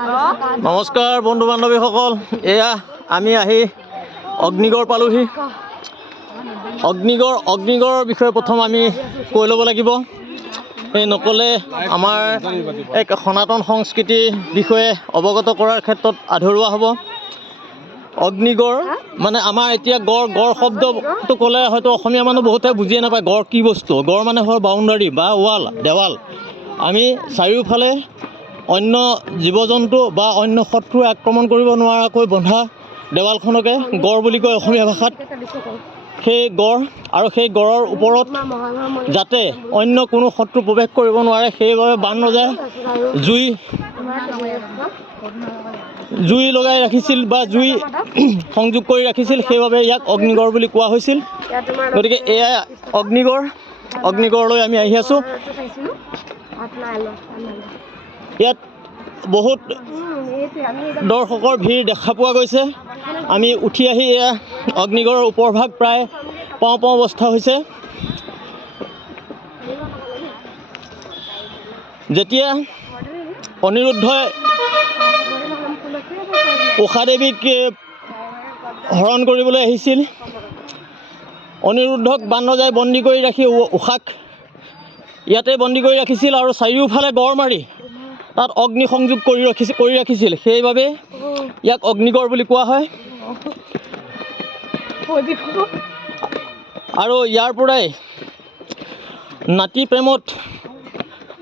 নমস্কাৰ বন্ধু বান্ধৱীসকল, এয়া আমি আহি অগ্নিগড় পালোহি। অগ্নিগড়ৰ বিষয়ে প্ৰথম আমি কৈ ল'ব লাগিব। এই নক'লে আমাৰ এক সনাতন সংস্কৃতিৰ বিষয়ে অৱগত কৰাৰ ক্ষেত্ৰত আধৰুৱা হ'ব। অগ্নিগড় মানে আমাৰ এতিয়া গড় শব্দটো ক'লে হয়তো অসমীয়া মানুহ বহুতে বুজিয়ে নাপায় গড় কি বস্তু। গড় মানে হ'ল বাউণ্ডাৰী বা দেৱাল। আমি চাৰিওফালে অন্য জীৱ জন্তু বা অন্য শত্ৰুৱে আক্ৰমণ কৰিব নোৱাৰাকৈ বন্ধা দেৱালখনকে গড় বুলি কয় অসমীয়া ভাষাত। সেই গড় আৰু সেই গড়ৰ ওপৰত যাতে অন্য কোনো শত্ৰু প্ৰৱেশ কৰিব নোৱাৰে সেইবাবে বান ৰজাই জুই লগাই ৰাখিছিল বা জুই সংযোগ কৰি ৰাখিছিল, সেইবাবে ইয়াক অগ্নিগড় বুলি কোৱা হৈছিল। গতিকে এয়াই অগ্নিগড়লৈ আমি আহি আছোঁ। ইয়াত বহুত দৰ্শকৰ ভিৰ দেখা পোৱা গৈছে। আমি উঠি আহি এয়া অগ্নিগড়ৰ ওপৰভাগ প্ৰায় পাওঁ অৱস্থা হৈছে। যেতিয়া অনিৰুদ্ধই উষাদেৱীক হৰণ কৰিবলৈ আহিছিল, অনিৰুদ্ধক বান ৰজাই বন্দী কৰি ৰাখি উষাক ইয়াতে বন্দী কৰি ৰাখিছিল আৰু চাৰিওফালে গড় মাৰি তাত অগ্নি সংযোগ কৰি ৰাখিছিল। সেইবাবে ইয়াক অগ্নিগড় বুলি কোৱা হয়। আৰু ইয়াৰ পৰাই নাতি প্ৰেমত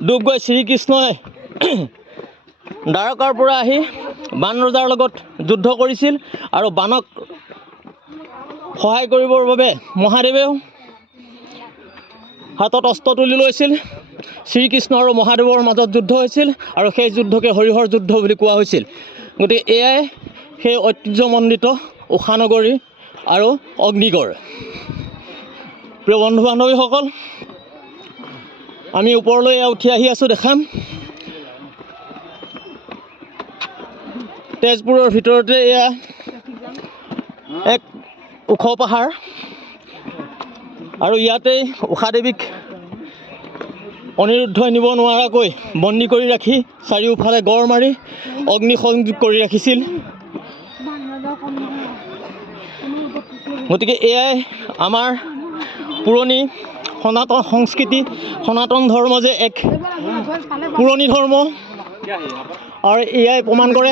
ডুব গৈ শ্ৰীকৃষ্ণই দ্বাৰকাৰ পৰা আহি বান ৰজাৰ লগত যুদ্ধ কৰিছিল আৰু বানক সহায় কৰিবৰ বাবে মহাদেৱেও হাতত অস্ত্ৰ তুলি লৈছিল। শ্ৰীকৃষ্ণ আৰু মহাদেৱৰ মাজত যুদ্ধ হৈছিল আৰু সেই যুদ্ধকে হৰিহৰ যুদ্ধ বুলি কোৱা হৈছিল। গতিকে এয়াই সেই ঐতিহ্যমণ্ডিত উষানগৰী আৰু অগ্নিগড়। প্ৰিয় বন্ধু বান্ধৱীসকল, আমি ওপৰলৈ উঠি আহি আছোঁ, দেখাম। তেজপুৰৰ ভিতৰতে এয়া এক ওখ পাহাৰ আৰু ইয়াতেই উষাদেৱীক অনিৰুদ্ধই নিব নোৱাৰাকৈ বন্দী কৰি ৰাখি চাৰিওফালে গড় মাৰি অগ্নি সংযোগ কৰি ৰাখিছিল। গতিকে এয়াই আমাৰ পুৰণি সনাতন সংস্কৃতি, সনাতন ধৰ্ম যে এক পুৰণি ধৰ্ম, আৰু এয়াই প্ৰমাণ কৰে।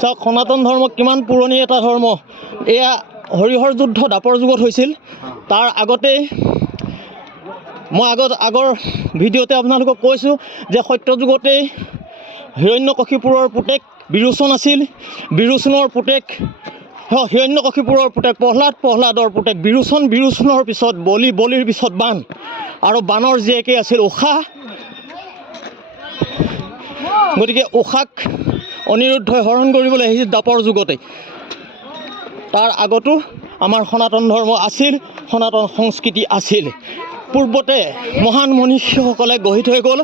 চাওক সনাতন ধৰ্ম কিমান পুৰণি এটা ধৰ্ম। এয়া হৰিহৰ যুদ্ধ দাপৰ যুগত হৈছিল। তাৰ আগতেই মই আগৰ ভিডিঅ'তে আপোনালোকক কৈছোঁ যে সত্য যুগতেই হিৰণ্যকশিপুৰৰ পুতেক বিৰোচন আছিল। বিৰোচনৰ পুতেক হিৰণ্যকশিপুৰৰ পুতেক প্ৰহ্লাদৰ পুতেক বিৰোচনৰ পিছত বলিৰ পিছত বান, আৰু বানৰ জীয়েকেই আছিল উষা। গতিকে উষাক অনিৰুদ্ধই হৰণ কৰিবলৈ আহিছিল দাপৰ যুগতে। তাৰ আগতো আমাৰ সনাতন ধৰ্ম আছিল, সনাতন সংস্কৃতি আছিল। পূৰ্বতে মহান মনীষীসকলে গঢ়ি থৈ গ'ল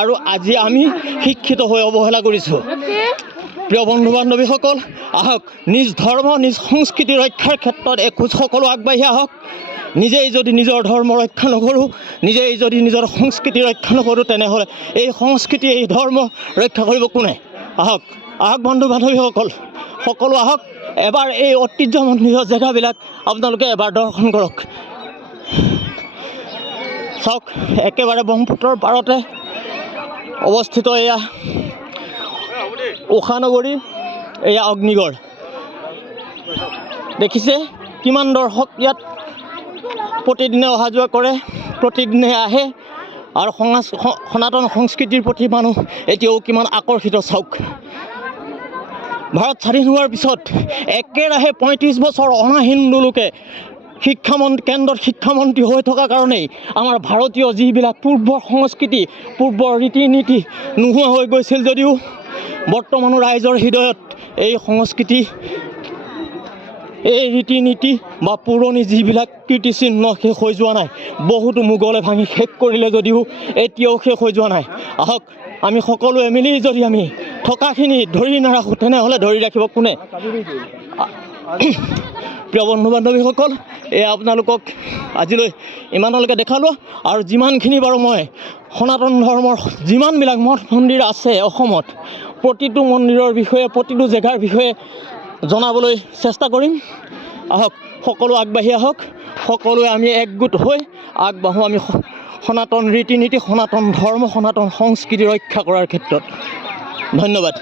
আৰু আজি আমি শিক্ষিত হৈ অৱহেলা কৰিছোঁ। প্ৰিয় বন্ধু বান্ধৱীসকল, আহক নিজ ধৰ্ম নিজ সংস্কৃতি ৰক্ষাৰ ক্ষেত্ৰত এখোজ সকলো আগবাঢ়ি আহক। নিজেই যদি নিজৰ ধৰ্ম ৰক্ষা নকৰোঁ, নিজেই যদি নিজৰ সংস্কৃতি ৰক্ষা নকৰোঁ, তেনেহ'লে এই সংস্কৃতি এই ধৰ্ম ৰক্ষা কৰিব কোনে? আহক বন্ধু বান্ধৱীসকল, সকলো আহক, এবাৰ এই ঐতিহ্যমণ্ডিত জেগাবিলাক আপোনালোকে এবাৰ দৰ্শন কৰক। চাওক একেবাৰে ব্ৰহ্মপুত্ৰৰ পাৰতে অৱস্থিত এয়া উষানগৰী, এয়া অগ্নিগড়। দেখিছে কিমান দৰ্শক ইয়াত প্ৰতিদিনে অহা যোৱা কৰে, প্ৰতিদিনে আহে, আৰু সনাতন সংস্কৃতিৰ প্ৰতি মানুহ এতিয়াও কিমান আকৰ্ষিত। চাওক ভাৰত স্বাধীন হোৱাৰ পিছত একেৰাহে ৩৫ বছৰ অনা হিন্দু লোকে কেন্দ্ৰত শিক্ষামন্ত্ৰী হৈ থকা কাৰণেই আমাৰ ভাৰতীয় যিবিলাক পূৰ্বৰ সংস্কৃতি, পূৰ্বৰ ৰীতি নীতি নোহোৱা হৈ গৈছিল যদিও বৰ্তমানো ৰাইজৰ হৃদয়ত এই সংস্কৃতি, এই ৰীতি নীতি বা পুৰণি যিবিলাক কীৰ্তিচিহ্ন শেষ হৈ যোৱা নাই। বহুতো মোগলে ভাঙি শেষ কৰিলে যদিও এতিয়াও শেষ হৈ যোৱা নাই। আহক আমি সকলোৱে মিলি যদি আমি থকাখিনি ধৰি নাৰাখোঁ, তেনেহ'লে ধৰি ৰাখিব কোনে? প্ৰিয় বন্ধু বান্ধৱীসকল, আপোনালোকক আজিলৈ ইমানলৈকে দেখালোঁ। আৰু যিমানখিনি বাৰু মই সনাতন ধৰ্মৰ যিমানবিলাক মঠ মন্দিৰ আছে অসমত, প্ৰতিটো মন্দিৰৰ বিষয়ে, প্ৰতিটো জেগাৰ বিষয়ে জনাবলৈ চেষ্টা কৰিম। আহক, সকলো আগবাঢ়ি আহক, সকলোৱে আমি একগোট হৈ আগবাঢ়োঁ আমি সনাতন ৰীতি নীতি, সনাতন ধৰ্ম, সনাতন সংস্কৃতি ৰক্ষা কৰাৰ ক্ষেত্ৰত। ধন্যবাদ।